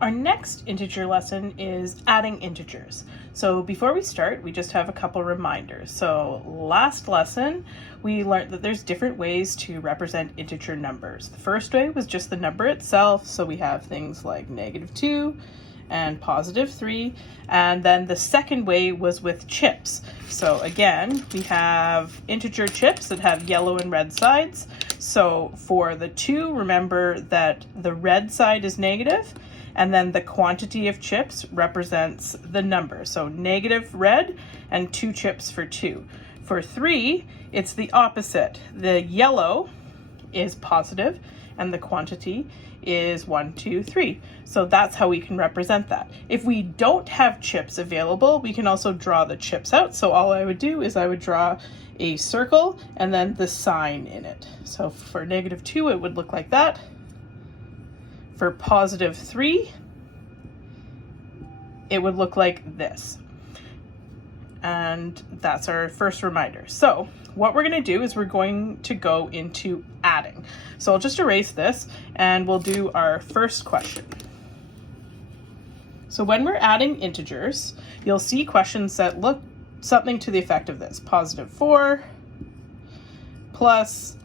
Our next integer lesson is adding integers. So before we start, we just have a couple reminders. So last lesson, we learned that there's different ways to represent integer numbers. The first way was just the number itself. So we have things like -2 and +3. And then the second way was with chips. So again, we have integer chips that have yellow and red sides. So for the 2, remember that the red side is negative, and then the quantity of chips represents the number. So negative red and 2 chips for 2. For 3, it's the opposite. The yellow is positive and the quantity is 1, 2, 3. So that's how we can represent that. If we don't have chips available, we can also draw the chips out. So all I would do is I would draw a circle and then the sign in it. So for -2, it would look like that. For +3, it would look like this. And that's our first reminder. So what we're going to do is we're going to go into adding. So I'll just erase this and we'll do our first question. So when we're adding integers, you'll see questions that look something to the effect of this: +4 plus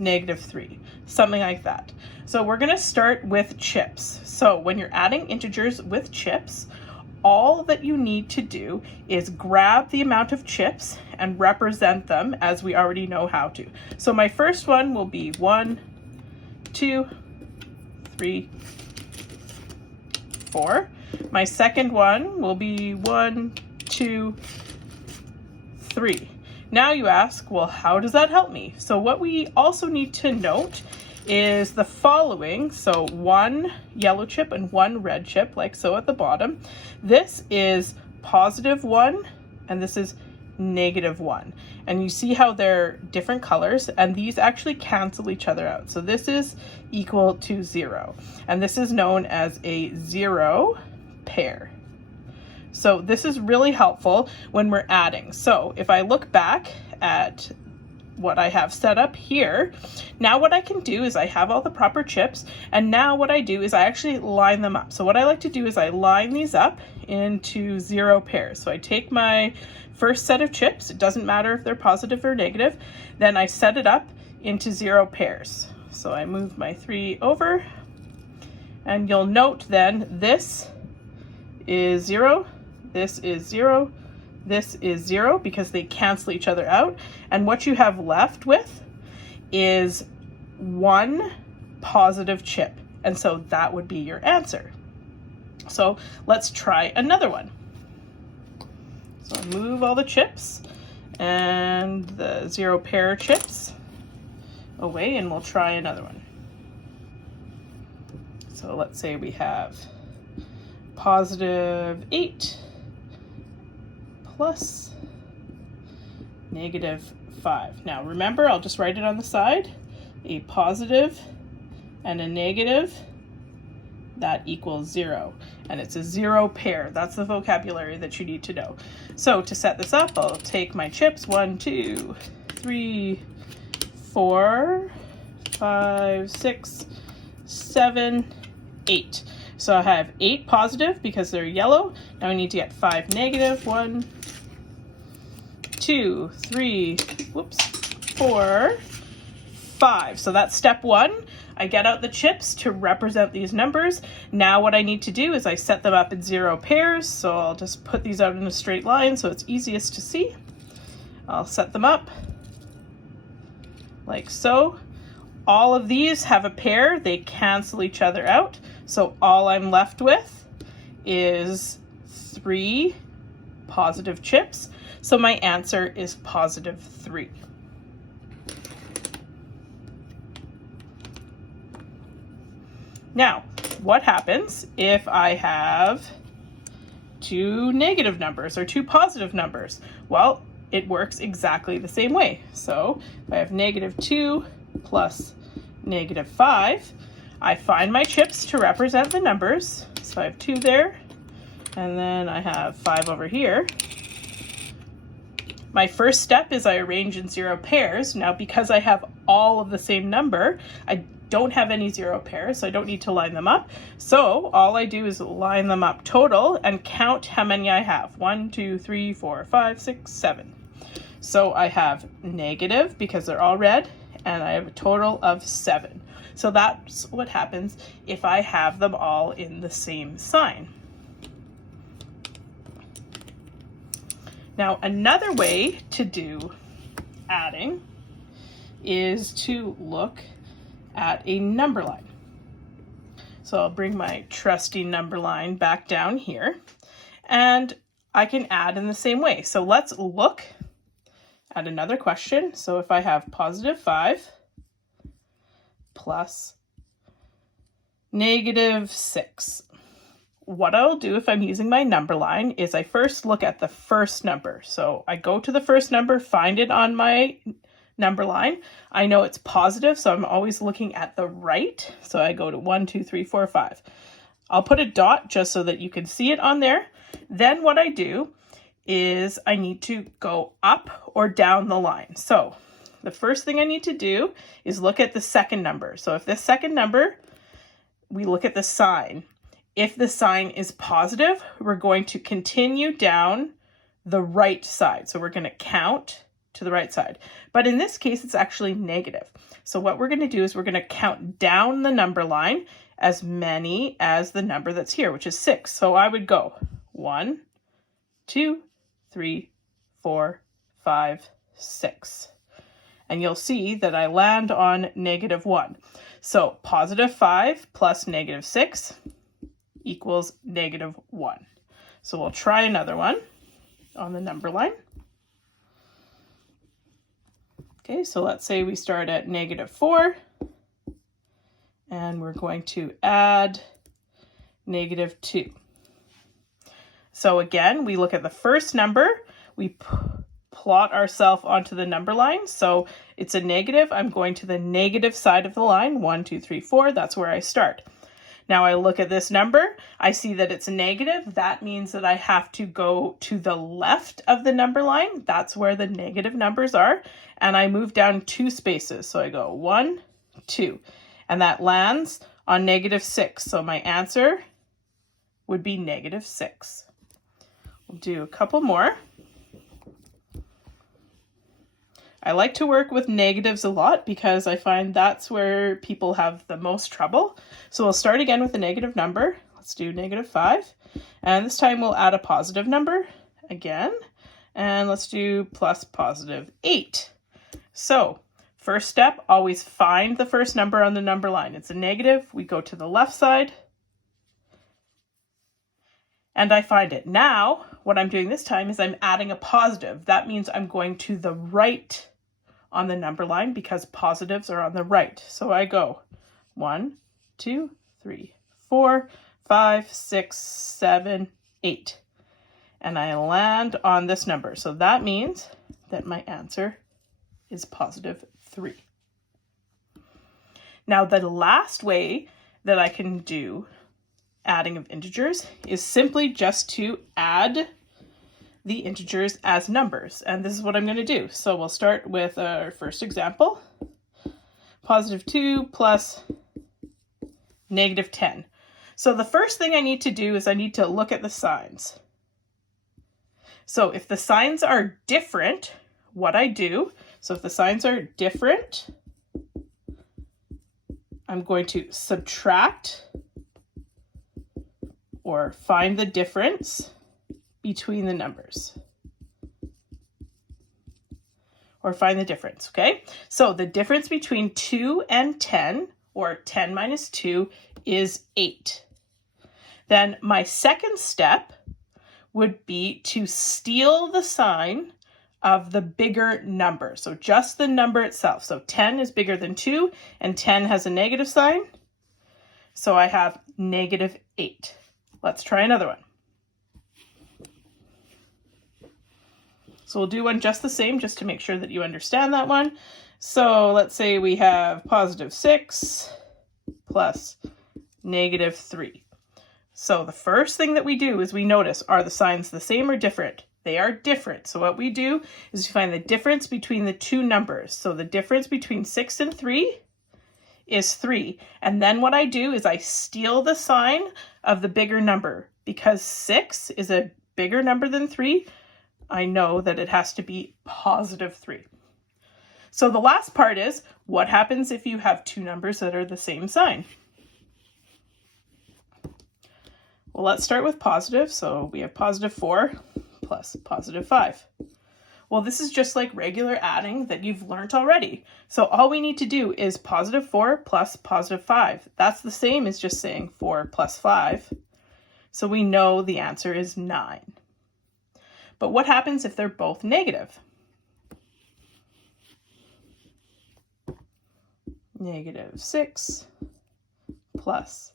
-3, something like that. So we're going to start with chips. So when you're adding integers with chips, all that you need to do is grab the amount of chips and represent them as we already know how to. So my first one will be 1, 2, 3, 4. My second one will be 1, 2, 3. Now you ask, well, how does that help me? So what we also need to note is the following. So 1 yellow chip and 1 red chip, like so at the bottom. This is +1 and this is -1. And you see how they're different colors, and these actually cancel each other out. So this is equal to 0. And this is known as a 0 pair. So this is really helpful when we're adding. So if I look back at what I have set up here, now what I can do is I have all the proper chips, and now what I do is I actually line them up. So what I like to do is I line these up into 0 pairs. So I take my first set of chips, it doesn't matter if they're positive or negative, then I set it up into 0 pairs. So I move my 3 over, and you'll note then this is 0, this is 0, this is 0, because they cancel each other out. And what you have left with is 1 positive chip. And so that would be your answer. So let's try another one. So I'll move all the chips and the 0 pair chips away, and we'll try another one. So let's say we have +8 plus -5. Now remember, I'll just write it on the side. A positive and a negative, that equals 0. And it's a 0 pair. That's the vocabulary that you need to know. So to set this up, I'll take my chips, 1, 2, 3, 4, 5, 6, 7, 8. So I have 8 positive because they're yellow. Now I need to get 5 negative. 1, 2, 3, 4, 5. So that's step 1. I get out the chips to represent these numbers. Now what I need to do is I set them up in 0 pairs. So I'll just put these out in a straight line so it's easiest to see. I'll set them up like so. All of these have a pair. They cancel each other out. So all I'm left with is 3 positive chips. So my answer is +3. Now, what happens if I have 2 negative numbers or 2 positive numbers? Well, it works exactly the same way. So if I have -2 plus -5, I find my chips to represent the numbers. So I have 2 there, and then I have 5 over here. My first step is I arrange in 0 pairs. Now, because I have all of the same number, I don't have any zero pairs, so I don't need to line them up. So all I do is line them up total and count how many I have. 1, 2, 3, 4, 5, 6, 7. So I have negative because they're all red, and I have a total of 7. So that's what happens if I have them all in the same sign. Now, another way to do adding is to look at a number line. So I'll bring my trusty number line back down here, and I can add in the same way. So let's look at another question. So if I have positive 5 plus negative 6, what I'll do if I'm using my number line is I first look at the first number. So I go to the first number, find it on my number line. I know it's positive, so I'm always looking at the right. So I go to 1, 2, 3, 4, 5. I'll put a dot just so that you can see it on there. Then what I do is I need to go up or down the line. So the first thing I need to do is look at the second number. So if this second number, we look at the sign. If the sign is positive, we're going to continue down the right side. So we're going to count to the right side. But in this case, it's actually negative. So what we're going to do is we're going to count down the number line as many as the number that's here, which is 6. So I would go 1, 2, 3, 4, 5, 6. And you'll see that I land on negative 1. So positive 5 plus negative 6 equals negative 1. So we'll try another one on the number line. Okay, so let's say we start at negative 4, and we're going to add negative 2. So again, we look at the first number, we plot ourselves onto the number line. So it's a negative, I'm going to the negative side of the line, 1, 2, 3, 4, that's where I start. Now I look at this number, I see that it's negative. That means that I have to go to the left of the number line. That's where the negative numbers are. And I move down 2 spaces. So I go 1, 2, and that lands on negative 6. So my answer would be negative 6. We'll do a couple more. I like to work with negatives a lot because I find that's where people have the most trouble. So we'll start again with a negative number. Let's do negative 5. And this time we'll add a positive number again. And let's do plus positive 8. So first step, always find the first number on the number line. It's a negative. We go to the left side. And I find it. Now, what I'm doing this time is I'm adding a positive. That means I'm going to the right on the number line because positives are on the right. So I go 1, 2, 3, 4, 5, 6, 7, 8. And I land on this number. So that means that my answer is positive 3. Now the last way that I can do adding of integers is simply just to add the integers as numbers. And this is what I'm going to do. So we'll start with our first example. Positive 2 plus negative 10. So the first thing I need to do is I need to look at the signs. So if the signs are different, what I do, so if the signs are different, I'm going to subtract or find the difference between the numbers. Or find the difference, okay? So the difference between 2 and 10, or 10 minus 2, is 8. Then my second step would be to steal the sign of the bigger number. So just the number itself. So 10 is bigger than 2, and 10 has a negative sign. So I have negative 8. Let's try another one. So we'll do one just the same, just to make sure that you understand that one. So let's say we have positive 6 plus negative 3. So the first thing that we do is we notice, are the signs the same or different? They are different. So what we do is we find the difference between the two numbers. So the difference between 6 and 3 is 3. And then what I do is I steal the sign of the bigger number. Because 6 is a bigger number than 3, I know that it has to be positive 3. So the last part is, what happens if you have two numbers that are the same sign? Well, let's start with positive. So we have positive 4 plus positive 5. Well, this is just like regular adding that you've learned already. So all we need to do is positive 4 plus positive 5. That's the same as just saying 4 plus 5. So we know the answer is 9. But what happens if they're both negative? Negative 6 plus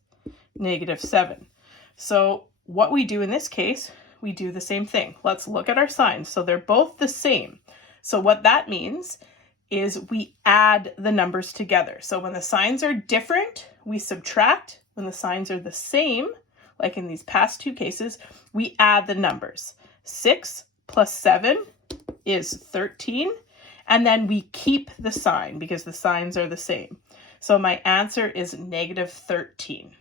negative 7. So what we do in this case, we do the same thing. Let's look at our signs. So they're both the same. So what that means is we add the numbers together. So when the signs are different, we subtract. When the signs are the same, like in these past two cases, we add the numbers. 6 plus 7 is 13. And then we keep the sign because the signs are the same. So my answer is negative 13.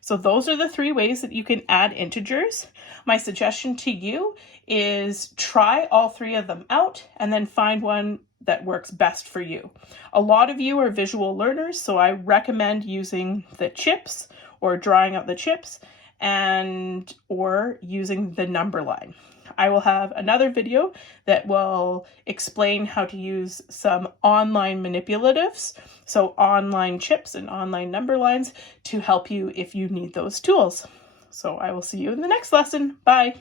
So those are the three ways that you can add integers. My suggestion to you is try all three of them out and then find one that works best for you. A lot of you are visual learners, so I recommend using the chips or drawing out the chips or using the number line. I will have another video that will explain how to use some online manipulatives, so online chips and online number lines to help you if you need those tools. So I will see you in the next lesson. Bye.